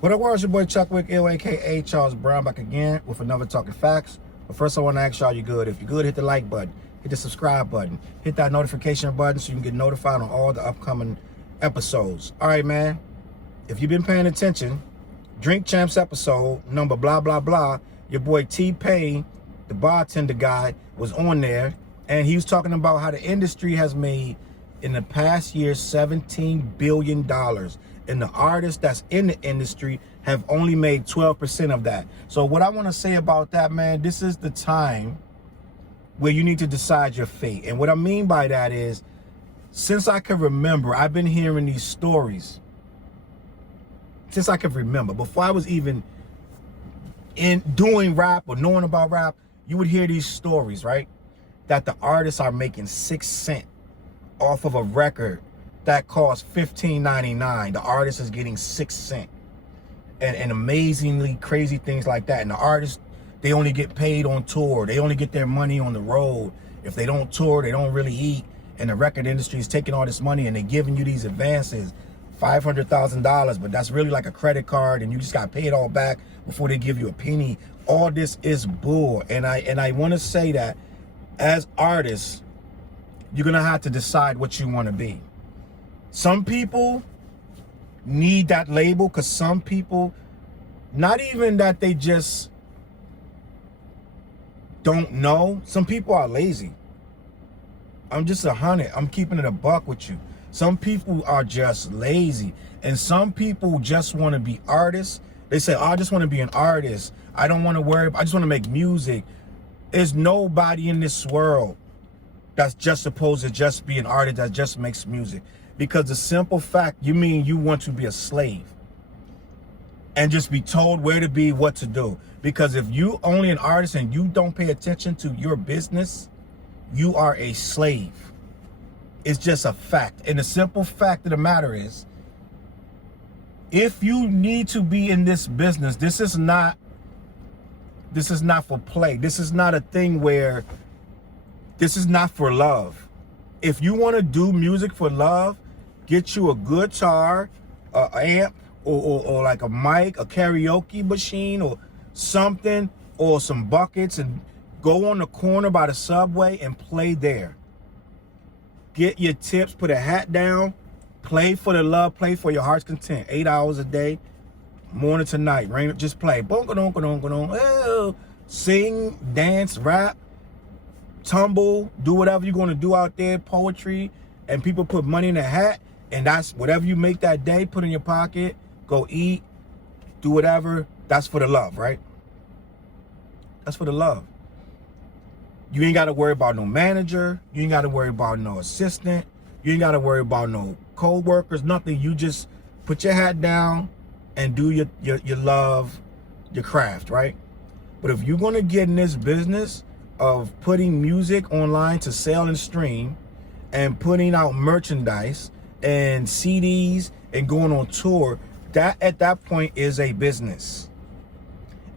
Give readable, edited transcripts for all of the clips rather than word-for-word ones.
What up, world? It's your boy Chuck Wick, aka Challz Brown, back again with another Talking Facts. But first, I want to ask y'all, you good? If you're good, hit the like button, hit the subscribe button, hit that notification button so you can get notified on all the upcoming episodes. All right, man. If you've been paying attention, Drink Champs episode number blah blah blah. Your boy T.H.E, the bartender guy, was on there, and he was talking about how the industry has made in the past year $17 billion. And the artists that's in the industry have only made 12% of that. So what I want to say about that, man, this is the time where you need to decide your fate. And what I mean by that is, since I can remember, I've been hearing these stories. Since I can remember, before I was even in doing rap or knowing about rap, you would hear these stories, right? That the artists are making 6 cents off of a record that costs $15.99. The artist is getting 6 cents, and amazingly crazy things like that. And the artists, they only get paid on tour. They only get their money on the road. If they don't tour, they don't really eat. And the record industry is taking all this money and they're giving you these advances, $500,000, but that's really like a credit card, and you just got paid all back before they give you a penny. All this is bull. And I want to say that as artists, you're gonna have to decide what you want to be. Some people need that label because some people, not even that they just don't know. Some people are lazy. I'm just 100. I'm keeping it a buck with you. Some people are just lazy, and some people just want to be artists. They say, oh, I just want to be an artist. I don't want to worry. I just want to make music. There's nobody in this world that's just supposed to just be an artist that just makes music. Because the simple fact, you mean you want to be a slave and just be told where to be, what to do. Because if you only an artist and you don't pay attention to your business, you are a slave. It's just a fact. And the simple fact of the matter is, if you need to be in this business, this is not for play. This is not a thing where, this is not for love. If you want to do music for love, get you a guitar, an amp, or like a mic, a karaoke machine or something, or some buckets, and go on the corner by the subway and play there. Get your tips, put a hat down, play for the love, play for your heart's content. 8 hours a day, morning to night, rain, just play. Oh, sing, dance, rap, tumble, do whatever you're going to do out there, poetry, and people put money in a hat, and that's whatever you make that day, put in your pocket, go eat, do whatever. That's for the love, right? That's for the love. You ain't got to worry about no manager. You ain't got to worry about no assistant. You ain't got to worry about no co-workers, nothing. You just put your hat down and do your love, your craft, right? But if you're going to get in this business of putting music online to sell and stream, and putting out merchandise and CDs and going on tour, that at that point is a business.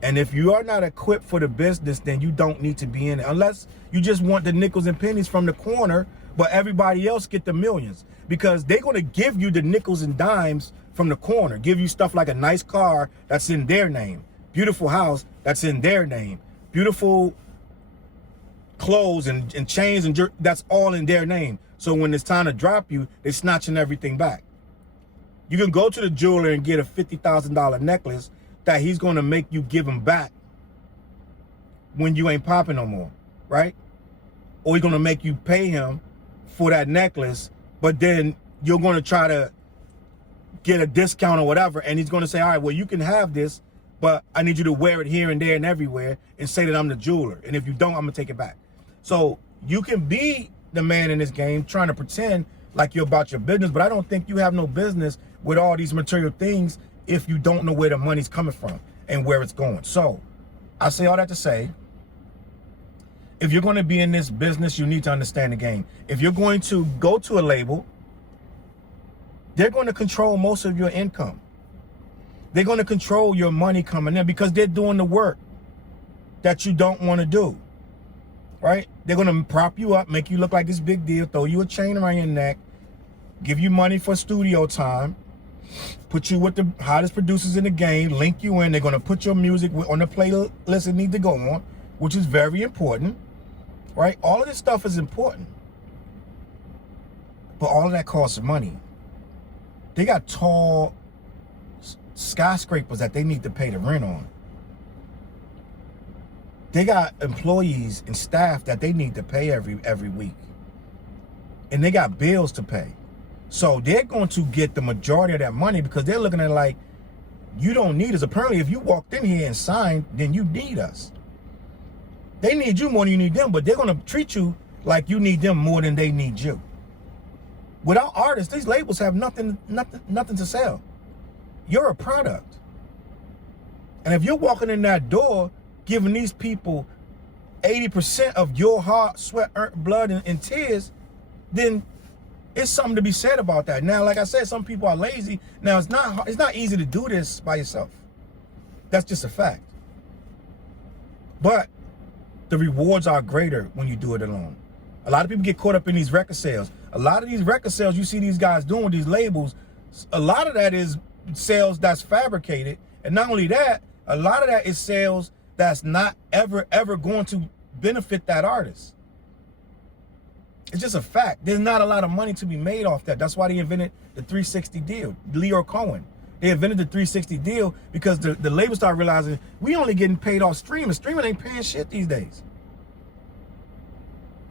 And if you are not equipped for the business, then you don't need to be in it, unless you just want the nickels and pennies from the corner, but everybody else get the millions, because they're going to give you the nickels and dimes from the corner, give you stuff like a nice car that's in their name, beautiful house that's in their name, beautiful clothes and chains and that's all in their name. So when it's time to drop you, they're snatching everything back. You can go to the jeweler and get a $50,000 necklace that he's going to make you give him back when you ain't popping no more, right? Or he's going to make you pay him for that necklace, but then you're going to try to get a discount or whatever, and he's going to say, all right, well, you can have this, but I need you to wear it here and there and everywhere and say that I'm the jeweler. And if you don't, I'm going to take it back. So you can be the man in this game trying to pretend like you're about your business, but I don't think you have no business with all these material things if you don't know where the money's coming from and where it's going. So I say all that to say, if you're going to be in this business, you need to understand the game. If you're going to go to a label, they're going to control most of your income. They're going to control your money coming in because they're doing the work that you don't want to do, right? They're going to prop you up, make you look like this big deal, throw you a chain around your neck, give you money for studio time, put you with the hottest producers in the game, link you in. They're going to put your music on the playlist it needs to go on, which is very important, right? All of this stuff is important. But all of that costs money. They got tall skyscrapers that they need to pay the rent on. They got employees and staff that they need to pay every week. And they got bills to pay. So they're going to get the majority of that money because they're looking at it like, you don't need us. Apparently, if you walked in here and signed, then you need us. They need you more than you need them, but they're going to treat you like you need them more than they need you. Without artists, these labels have nothing to sell. You're a product. And if you're walking in that door, giving these people 80% of your hard sweat, earned blood, and tears, then it's something to be said about that. Now, like I said, some people are lazy. Now, it's not easy to do this by yourself. That's just a fact. But the rewards are greater when you do it alone. A lot of people get caught up in these record sales. A lot of these record sales you see these guys doing with these labels, a lot of that is sales that's fabricated. And not only that, a lot of that is sales that's not ever going to benefit that artist. It's just a fact. There's not a lot of money to be made off that. That's why they invented the 360 deal. Leo Cohen. They invented the 360 deal because the label started realizing we only getting paid off streaming. Streaming ain't paying shit these days.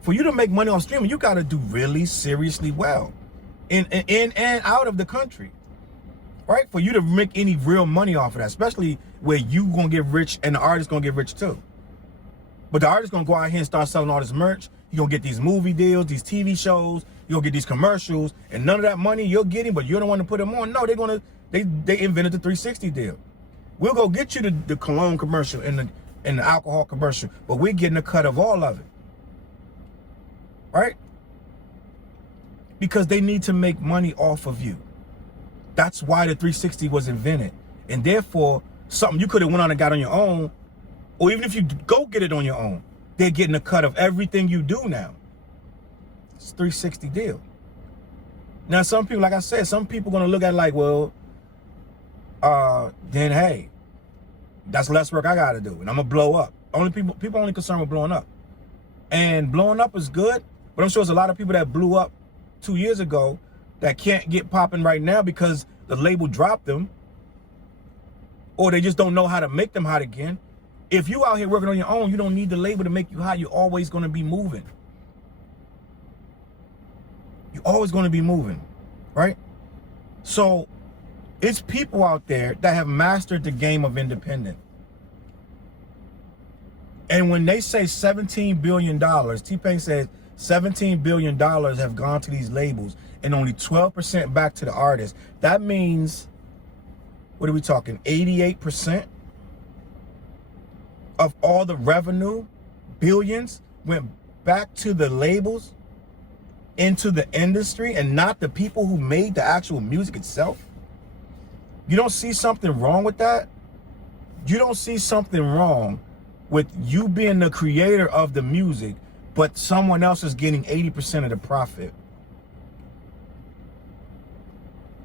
For you to make money on streaming, you got to do really seriously well in and out of the country, right? For you to make any real money off of that, especially where you going to get rich and the artist going to get rich too. But the artist going to go out here and start selling all this merch. You're going to get these movie deals, these TV shows. You're going to get these commercials, and none of that money you're getting, but you're the one to put them on. No, they invented the 360 deal. We'll go get you the cologne commercial and the alcohol commercial, but we're getting a cut of all of it. Right? Because they need to make money off of you. That's why the 360 was invented. And therefore, something you could have went on and got on your own, or even if you go get it on your own, they're getting a cut of everything you do now. It's a 360 deal. Now, some people, like I said, some people are going to look at it like, well, then, hey, that's less work I got to do, and I'm going to blow up. People only concerned with blowing up. And blowing up is good, but I'm sure there's a lot of people that blew up 2 years ago that can't get popping right now because the label dropped them, or they just don't know how to make them hot again. If you out here working on your own, you don't need the label to make you hot. You're always going to be moving. You're always going to be moving, right? So it's people out there that have mastered the game of independent. And when they say $17 billion, T-Pain says $17 billion have gone to these labels and only 12% back to the artists. That means, what are we talking, 88% of all the revenue, billions, went back to the labels, into the industry, and not the people who made the actual music itself? You don't see something wrong with that? You don't see something wrong with you being the creator of the music, but someone else is getting 80% of the profit?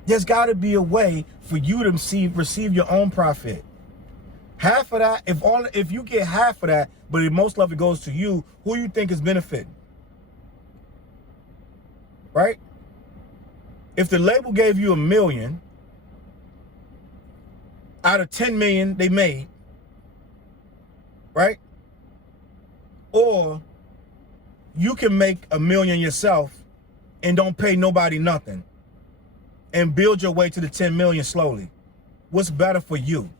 There's got to be a way for you to receive your own profit. Half of that, if you get half of that, but most of it goes to you, who you think is benefiting? Right? If the label gave you $1 million out of 10 million they made, right? Or you can make $1 million yourself and don't pay nobody nothing and build your way to the 10 million slowly. What's better for you?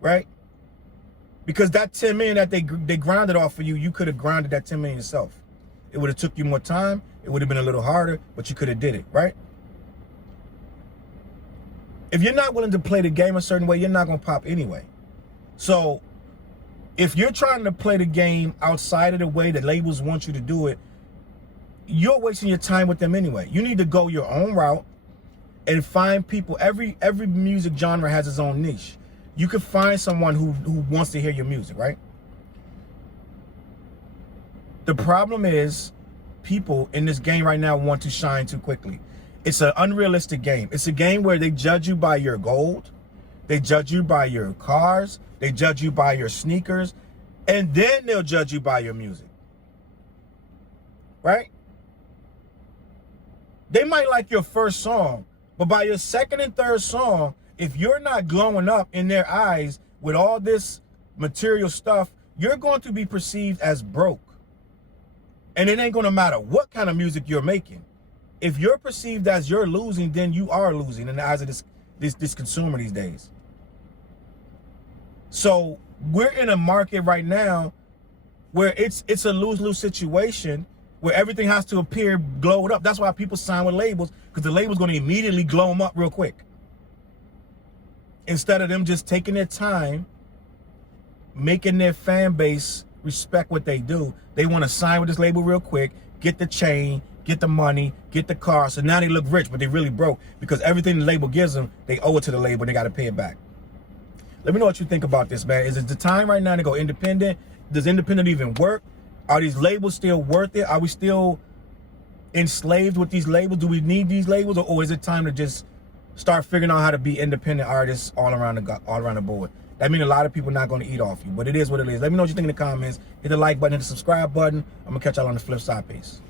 Right? Because that 10 million that they grounded off for you, you could have grounded that 10 million yourself. It would have took you more time. It would have been a little harder, but you could have did it, right? If you're not willing to play the game a certain way, you're not going to pop anyway. So if you're trying to play the game outside of the way the labels want you to do it, you're wasting your time with them anyway. You need to go your own route and find people. Every music genre has its own niche. You can find someone who wants to hear your music, right? The problem is people in this game right now want to shine too quickly. It's an unrealistic game. It's a game where they judge you by your gold. They judge you by your cars. They judge you by your sneakers. And then they'll judge you by your music. Right? They might like your first song, but by your second and third song, if you're not glowing up in their eyes with all this material stuff, you're going to be perceived as broke. And it ain't going to matter what kind of music you're making. If you're perceived as you're losing, then you are losing in the eyes of this consumer these days. So we're in a market right now where it's a lose-lose situation where everything has to appear glowed up. That's why people sign with labels, because the label's going to immediately glow them up real quick. Instead of them just taking their time, making their fan base respect what they do, they want to sign with this label real quick, get the chain, get the money, get the car. So now they look rich, but they really broke because everything the label gives them, they owe it to the label. They got to pay it back. Let me know what you think about this, man. Is it the time right now to go independent? Does independent even work? Are these labels still worth it? Are we still enslaved with these labels? Do we need these labels, or is it time to just start figuring out how to be independent artists all around the board? That means a lot of people not going to eat off you, but it is what it is. Let me know what you think in the comments. Hit the like button, hit the subscribe button. I'm going to catch y'all on the flip side. Peace.